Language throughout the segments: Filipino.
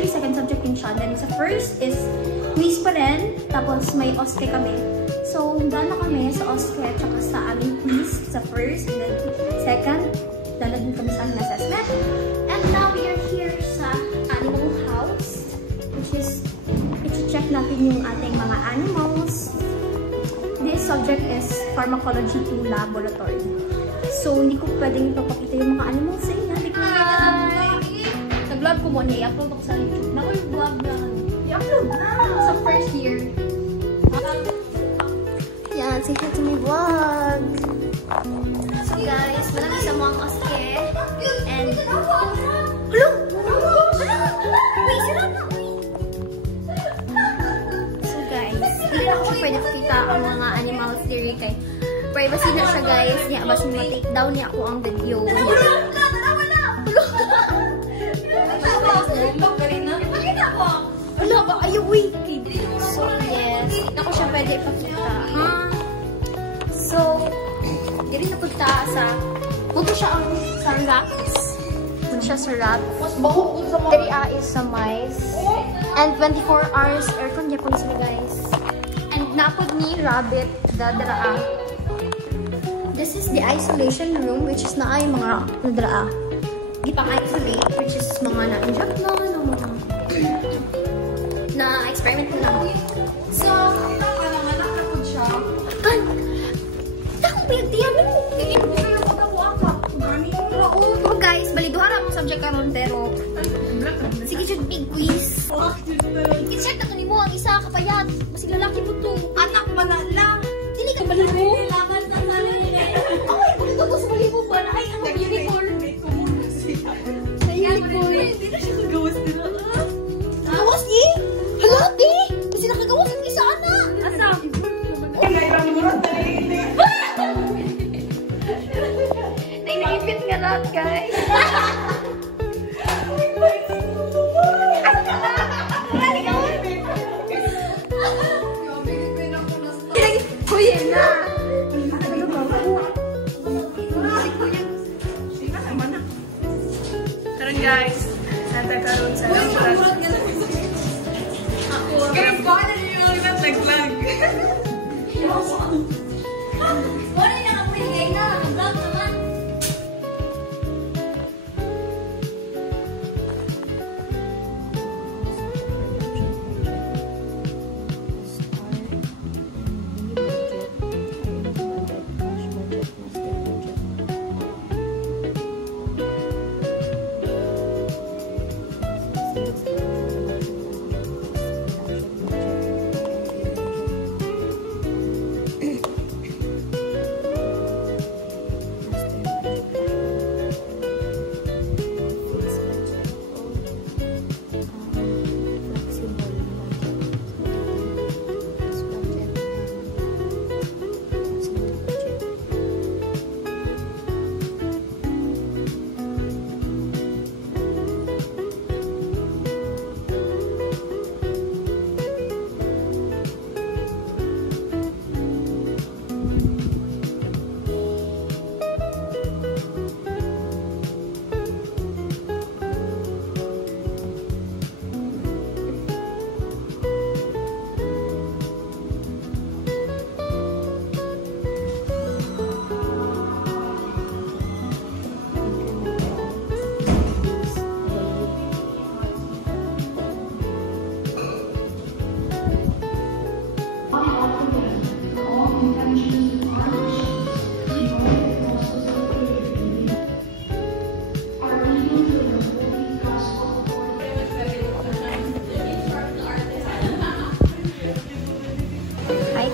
actually second subject din siya. Then sa first is quiz pa rin, tapos may OSCE kami. So, dala kami sa OSCE tsaka sa aming quiz sa first, and then second, dala din kami sa aming assessment. And now we are here sa animal house, which is, i-check natin yung ating mga animals. This subject is Pharmacology 2 Laboratory. So, hindi ko pwedeng ipapakita yung mga animals sa inyo. Nag-vlog ko muna, i-upload ako sa YouTube. Naku, yung vlog na. I-upload na! Sa first year. Yan, say hi to my vlog! So guys, malaki sa mga OSCE. And... Hello! Wait, sila na! So guys, hindi na ako siya pwede pakita ang mga animals diri kay privacy na siya guys. Niya, basta ma-take down niya ako ang video. Wala ba? Ayaw, wait. So, yes. Ako siya pwede ipakita. So, gari na punta sa... Punta siya ang sa rats. Punta siya sa rats. Dari is sa mice. And 24 hours aircon niya po sila guys. And napod ni rabbit, dadraa. This is the isolation room, which is na ay mga nadraa. Di pang isolate, which is mga na-inject na, mga na-experiment ko na. So, nakanganak na po siya. Takong pinagtiyamin mo. Tingin mo kayo pagkawaka. Oh guys, baliduhara mong subject ka Montero. Sige, just big quiz. I-check na ni mo ang isa kapayat. Mas lalaki po to. Anak malala. Dili ka balibo. Kailangan na malala. Ay, bakit ako sa balibo ba? Ay, ang unicorn. Sa unicorn. Hindi na siya kagawas nila. Gawas ni? Halati! Kasi nakagawas ang isa, anak! Asa? Nainipit nga lahat, guys. Kuya na! Karon guys, nata karon sa laboratory. Ako. Kaya ba na niyo yung naglag? Wala na ako pigay na, nag-vlog naman.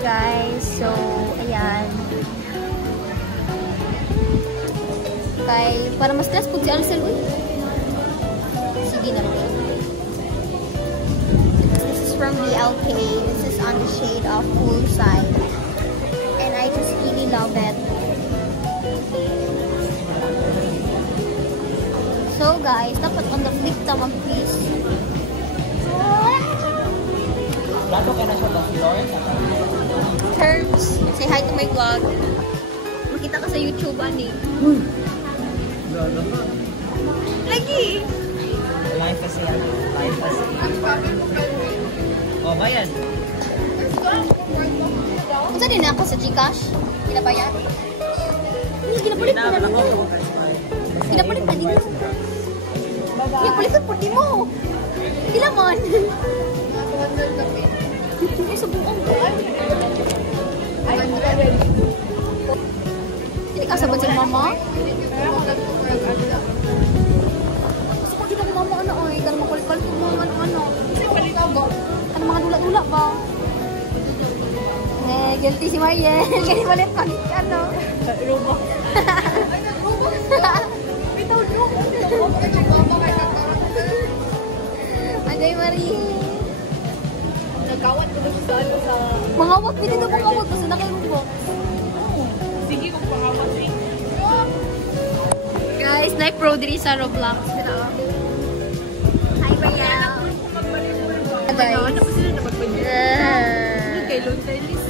Guys, so ayan. Kay para mas stress pud si Ansel uy. Sige na lang. This is from BLK. This is on the shade of Poolside. And I just really love it. So guys, dapat on the flip tama please. Lato ka na sa Lord. Terms, say hi to my vlog. Makita ka sa YouTube ani. Lagi. Wala Life kasi ano, life kasi. Oh, bayan. Kung saan din ako sa Gcash? Ginabayad? Hindi, ginapalit ko na dito. Ginapalit na dito. Ginapalit ko puti mo. Hindi naman. Ay, sa buong ko. Hindi ka sabot sa mama? Gusto ko dito mama ano oy. Kaya makulit-kulit ko mga ano. Ano mga dula-dula ba? Eh, guilty si Mariel. Kaya malit pa ano. Rubo. Bitaw rubo. Agay Mariel. Nagkawat ko sa ano sa... Mangawat, pwede na mangawat. Basta na kayo rubo. Sige, kung pangawat eh. Guys, na-pro diri sa Roblox. Hi, Mariel. Guys. Ano pa sila napagbalik? Kay Lone Tailis.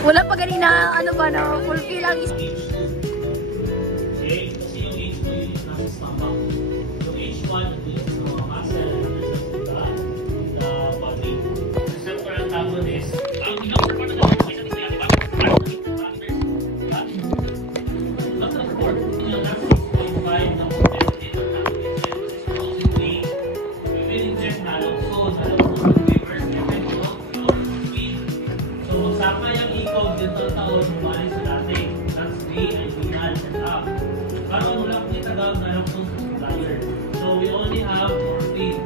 Wala pa ganina, ano ba na, fulfill ang is... Okay, kasi yung H2 yung nasa stomach. Yung H1 is muscle and the body. Receptor antagonist. Ang ginagawa na daw sa isang di ba? Parameters. Not the report. Yung nasa 6.5 na competitive antagonist. We will inject naloxone. Naloxone flavors. So, sama yung ikaw dito taon, bumalik sa dati. That's way and final and up. Karoon wala kong itagawag na naloxone sa supplier. So, we only have morphine.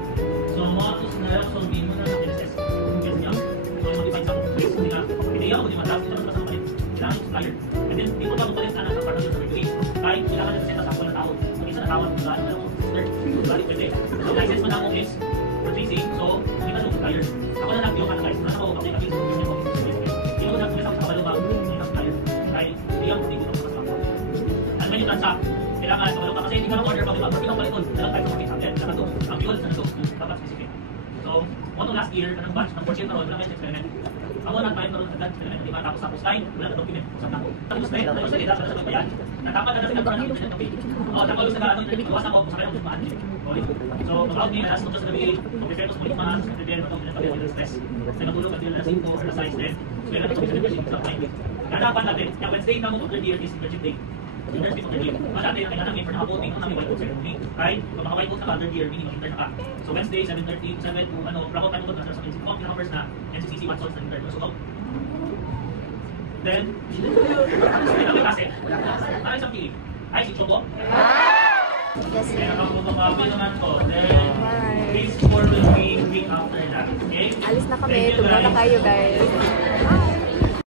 So, mga ito sa naloxone, di mo na nakinesis. Kung guess niya, so, mag-define sa place nila. Hindi ako, di matapos ito sa palit. Kailangan yung supplier. And then, di mo na palit sana sa part of the surgery. Kahit kailangan na sa sakwa ng tao. Mag-isa na tawag, kung gaano mo sister. Balik pwede. So, license mo na mo is purchasing. So, hindi na yung supplier. Ako na lang yung guys. Nasa ako, kasi kami yung hindi mo na sa kabalo ba? Hindi na supplier. Kahit hindi ako, hindi ko na makasama. Ano man yung transact? Kailangan sa kabalo ka kasi hindi ka order pag pag ang paliton. Dalang tayo sa market subject. Saka ito, ang fuel sa nato. Dapat specific. So, ano last year, anong batch ng 4 karon, wala kayo sa experiment. Ako na tayo karon sa experiment, di ba? Tapos tapos line, wala na document sa tako. Tapos na tapos na data sa bayan. Natapad na sila para ng document. Oh, tapos sa ano, iwasan ko sa kayong kumaan. So, about me, as much as the way, to prepare to sleep mas, prepare to the stress. Sa matulog at yung lasing ko, exercise din. So, yun natin sa leadership sa mind. Kanapan natin, yung Wednesday na mo to 30 years is leadership day. Leadership of the year. Masati na kailangan may for nakaboting kung namin white coat ceremony. Kahit kung maka-white coat na 3rd year, meaning intern na ka. So, Wednesday, 7:30, 7 to ano, bravo tayo mo sa NCC. Kung pinaka-first na, NCCC 1 source na intern. So, then, kasi, ay, sa PE. Ay, si Chobo. Yes, Kaya nakapagpapapin naman ko. Then, please for the week after that. Okay? Alis na kami. Tumaw na kayo guys.